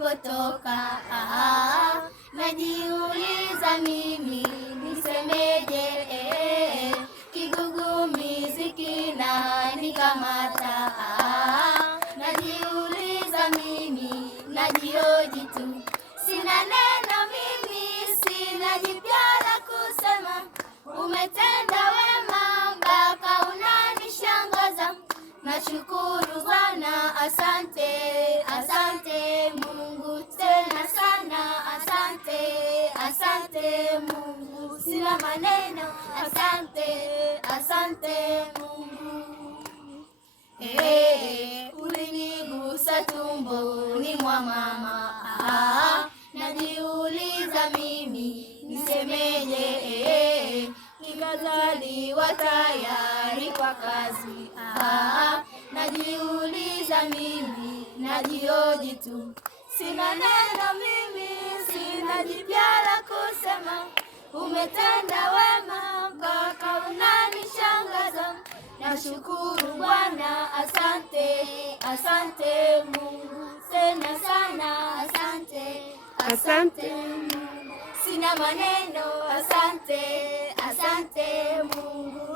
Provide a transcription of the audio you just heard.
nilipotoka. Najiuliza mimi nisemeje, kigugumizi kinanikamata. Najiuliza mimi, najioji tu, sina neno mimi, sina jipya la kusema. Umetenda wema mpaka unanishangaza. Nashukuru Bwana, asante, asante Mungu tena sana, asante, asante Mungu, sina maneno, asante, asante Mungu. Ulinigusa tumboni mwa mama. Najiuliza mimi nisemeje, nikazaliwa tayari kwa kazi. Najiuliza mimi, najioji tu, sina neno mimi, sina jipya la kusema. Umetenda wema mpaka unanishangaza. Nashukuru Bwana, asante, asante Mungu tena sana, asante, asante Mungu, sina maneno, asante, asante Mungu.